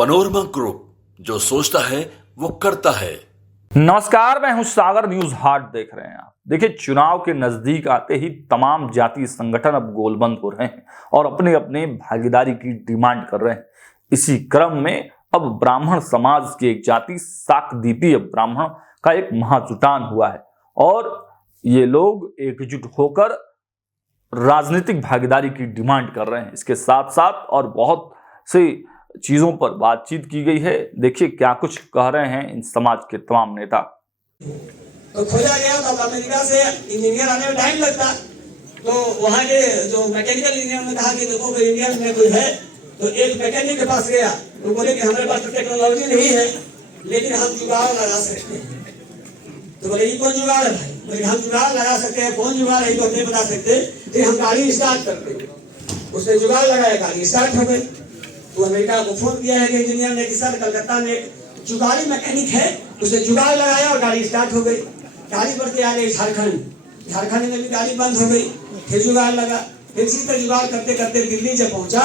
Panorama group, जो सोचता है वो करता है। नमस्कार, मैं हूं सागर। न्यूज हाट देख रहे हैं आप। देखिए, चुनाव के नजदीक आते ही तमाम जातीय संगठन अब गोलबंद हो रहे हैं और अपने अपने भागीदारी की डिमांड कर रहे हैं। इसी क्रम में अब ब्राह्मण समाज की एक जाति शाकदीपीय ब्राह्मण का एक महाजुटान हुआ है और ये लोग एकजुट होकर राजनीतिक भागीदारी की डिमांड कर रहे हैं। इसके साथ साथ और बहुत सी चीजों पर बातचीत की गई है। देखिए क्या कुछ कह रहे हैं इन समाज के तमाम नेता। तो खोजा गया तो अमेरिका से इंजीनियर आने में टाइम लगता, तो वहाँ के जो मैकेनिकल इंजीनियर ने कहा कि देखो इंडिया में कोई है, तो एक मैकेनिक के पास गया तो बोले कि हमारे पास तो टेक्नोलॉजी नहीं है लेकिन हम जुगाड़ लगा सकते हैं। तो बोले ये कौन जुगाड़ है भाई? बोले हम जुगाड़ लगा सकते हैं। कौन जुगाड़ है तो नहीं बता सकते, तो हम गाड़ी स्टार्ट करते। उसने जुगाड़ लगाया, गाड़ी स्टार्ट हो गई। तो अमेरिका को फोन किया है कि इंजीनियर ने कि सर कलकत्ता में एक जुगाड़ी मैकेनिक है, उसने जुगाड़ लगाया और गाड़ी स्टार्ट हो गई। गाड़ी बढ़ के आ गई झारखंड में भी गाड़ी बंद हो गई, फिर जुगाड़ लगा, फिर इसी तरह जुगाड़ करते करते दिल्ली जब पहुंचा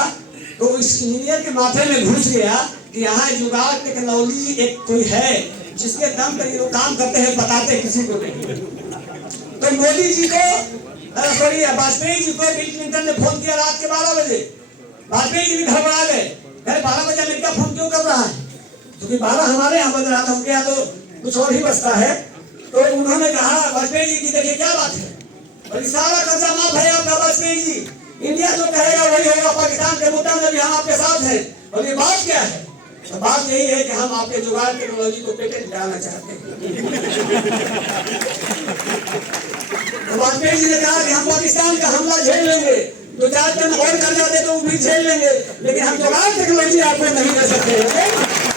तो इस इंजीनियर के माथे में घुस गया कि यहाँ जुगाड़ टेक्नोलॉजी एक कोई है जिसके दम पर ये लोग काम करते हैं, बताते किसी को नहीं। तो मोदी जी को वाजपेयी जी को बिल क्लिंटन ने फोन किया रात के 12 बजे। वाजपेयी जी भी घबरा गए, 12 बजे अमेरिका फोन क्यों कर रहा है? क्योंकि 12 हमारे यहाँ बज रहा था, उनके यहाँ तो कुछ और ही बजता है। तो उन्होंने कहा वाजपेयी जी की देखिए क्या बात है, और सारा कर्जा माफ है आपका वाजपेयी जी, इंडिया जो कहेगा वही होगा, पाकिस्तान के मुद्दा में भी हम आपके साथ हैं। और ये बात क्या है? तो बात यही है कि हम आपके जुगाड़ टेक्नोलॉजी को पेटेंट कराना चाहते हैं। तो वाजपेयी जी ने कहा कि हम पाकिस्तान का हमला झेल लेंगे, 2-4 दिन और कर्जा दे तो वो भी झेल लेंगे, लेकिन हम जुगाड़ टेक्नोलॉजी आपको नहीं कर सकते हैं।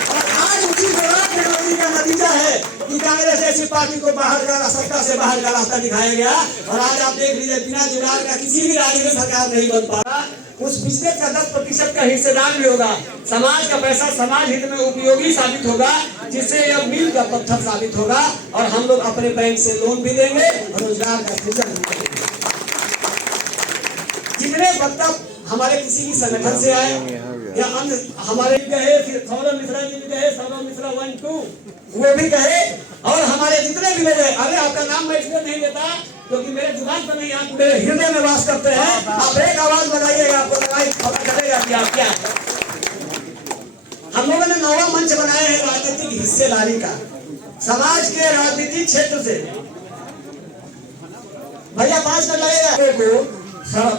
और आज उसी जुगाड़ टेक्नोलॉजी का नतीजा है कि कांग्रेस ऐसी पार्टी को बाहर का, सत्ता से बाहर का रास्ता दिखाया गया। और आज आप देख लीजिए, बिना जुगाड़ का किसी भी राज्य में सरकार नहीं बन पा रहा। उस बिजनेस का 10% का हिस्सेदार भी होगा। समाज का पैसा समाज हित में उपयोगी साबित होगा, जिससे यह मील का पत्थर साबित होगा और हम लोग अपने बैंक से लोन भी देंगे और रोजगार का सृजन भी करेंगे। जितने वक्ता हमारे किसी भी संगठन से आए या अन्य हमारे कहे, सौरभ मिश्रा जी भी कहे, सौरभ मिश्रा 1-2 वो भी कहे, और हमारे जितने भी लोग हैं, अरे आपका नाम मैं इसलिए नहीं लेता क्योंकि मेरे जुबान पर नहीं, आप मेरे हृदय में वास करते हैं। आप एक आवाज लगाइएगा, आपको पता चलेगा कि आप क्या है। हम लोगों ने नौवा मंच बनाया है राजनीतिक हिस्सेदारी का। समाज के राजनीतिक क्षेत्र से भैया 5 मिनट लगेगा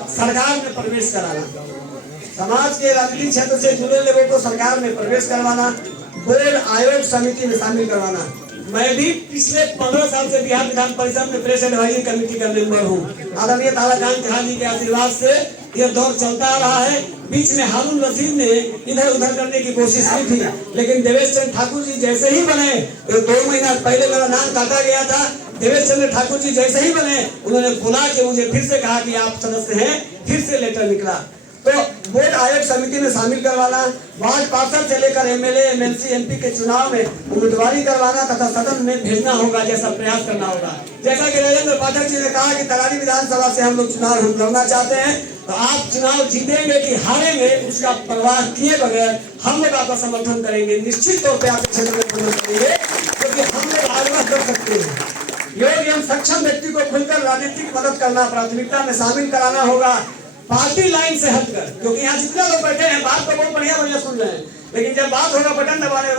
सरकार में प्रवेश कराना, समाज के राजनीतिक क्षेत्र से जुड़े लोगों को सरकार में प्रवेश करवाना, बोर्ड आयोग समिति में शामिल करवाना। मैं भी पिछले 15 साल से बिहार विधान परिषद में प्रेस एडवाइजरी कमेटी का मेंबर हूँ। आदरणीय ताराकांत झा जी के आशीर्वाद से यह दौर चलता आ रहा है। बीच में हारून रशीद ने इधर उधर करने की कोशिश की थी, लेकिन देवेश चंद्र ठाकुर जी जैसे ही बने, 2 महीना पहले मेरा नाम काटा गया था, देवेश चंद्र ठाकुर जी जैसे ही बने उन्होंने बुला के मुझे फिर से कहा कि आप सदस्य हैं, फिर से लेटर निकला। तो बोर्ड आयोग समिति में शामिल करवाना, वार्ड पार्षद से लेकर एमएलए, एमएलसी, एमपी के चुनाव में उम्मीदवारी करवाना तथा सदन में भेजना होगा, जैसा प्रयास करना होगा। जैसा कि राजेंद्र पाठक जी ने कहा कि तरारी विधानसभा से हम लोग चुनाव लड़ना चाहते हैं, तो आप चुनाव जीतेंगे कि हारेंगे उसका परवाह किए बगैर हम लोग आपका समर्थन करेंगे। निश्चित तौर पर आपके क्षेत्र में प्रदर्शन करेंगे, क्योंकि हम लोग आग्रह कर सकते हैं। योग्य एवं सक्षम व्यक्ति को खुलकर राजनीतिक मदद करना, प्राथमिकता में शामिल कराना होगा, पार्टी लाइन से हटकर। क्योंकि यहाँ जितने लोग बैठे हैं बात तो बहुत बढ़िया सुन रहे हैं, लेकिन जब बात होगा बटन दबाने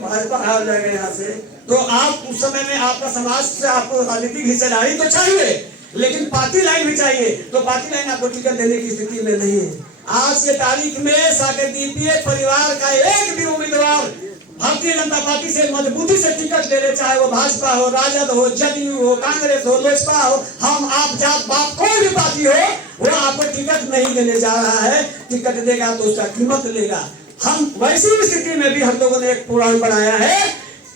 भाजपा हार जाएगा यहाँ से, तो आप उस समय में आपका समाज से आपको राजनीतिक हिस्सेदारी तो चाहिए, लेकिन पार्टी लाइन भी चाहिए। तो पार्टी लाइन आपको टिकट देने की स्थिति में नहीं है। आज के तारीख में शाकदीपीय परिवार का एक भी उम्मीदवार भारतीय जनता पार्टी से मजबूती से टिकट ले ले, चाहे वो भाजपा हो, राजद हो, जदयू हो, कांग्रेस हो, लोजपा हो, हम आप जात बात कोई भी पार्टी हो, वो आपको टिकट नहीं देने जा रहा है। टिकट देगा तो उसका कीमत लेगा। हम वैसी स्थिति में भी हम लोगों ने एक पुराण बनाया है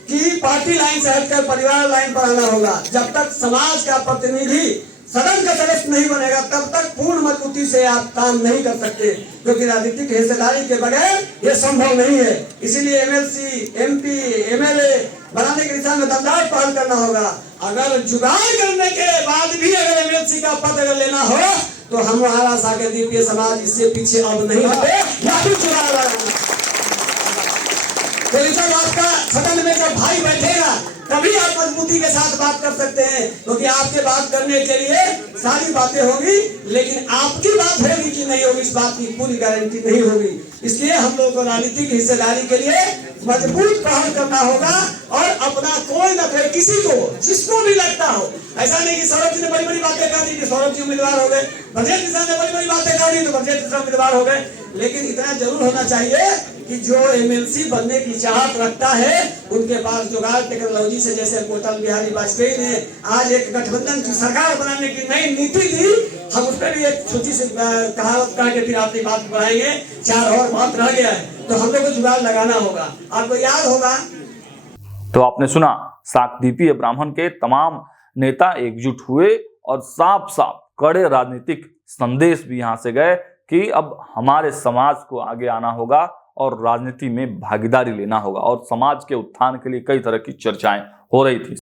कि पार्टी लाइन से हटकर परिवार लाइन पर आना होगा। जब तक समाज का प्रतिनिधि सदन का सदस्य नहीं बनेगा तब तक पूर्ण मजबूती से आप काम नहीं कर सकते, क्योंकि राजनीतिक हिस्सेदारी के बगैर यह संभव नहीं है। इसीलिए एमएलसी, एमपी, एमएलए बनाने की दिशा में दमदार पहल करना होगा। अगर जुगाड़ करने के बाद भी अगर एमएलसी का पद अगर लेना हो तो हमारा शाकदीपीय समाज इससे पीछे अब नहीं हटे, या फिर जुगाड़ लगाना। तो ये सब आपका सदन में जब भाई बैठेगा तभी आप मजबूती के साथ बात कर सकते हैं, क्योंकि आपके बात करने के लिए सारी बातें होगी, लेकिन आपकी बात होगी कि नहीं होगी इस बात की पूरी गारंटी नहीं होगी। इसलिए हम लोगों को राजनीतिक हिस्सेदारी के लिए मजबूत पहल करना होगा और अपना कोई न कोई किसी को जिसको भी लगता हो, ऐसा नहीं कि सौरभ जी ने बड़ी बड़ी बातें कर दी कि सौरभ जी उम्मीदवार हो गए, ब्रजेश मिश्रा ने बड़ी बड़ी बातें कर दी तो ब्रजेश मिश्रा उम्मीदवार हो गए, लेकिन इतना जरूर होना चाहिए कि जो एमएलसी बनने की चाहत रखता है उनके पास जुगाड़ टेक्नोलॉजी से, जैसे अटल बिहारी वाजपेयी ने आज एक गठबंधन की सरकार बनाने की नई नीति दी, हम उस पर भी एक छोटी सी कहावत कह के फिर आपकी बात बढ़ाएंगे, 4 और बात रह गया है, तो हम लोग को जुगाड़ लगाना होगा। आपको याद होगा तो आपने सुना शाकदीपीय ब्राह्मण के तमाम नेता एकजुट हुए और साफ साफ कड़े राजनीतिक संदेश भी यहां से गए कि अब हमारे समाज को आगे आना होगा और राजनीति में भागीदारी लेना होगा, और समाज के उत्थान के लिए कई तरह की चर्चाएं हो रही थी।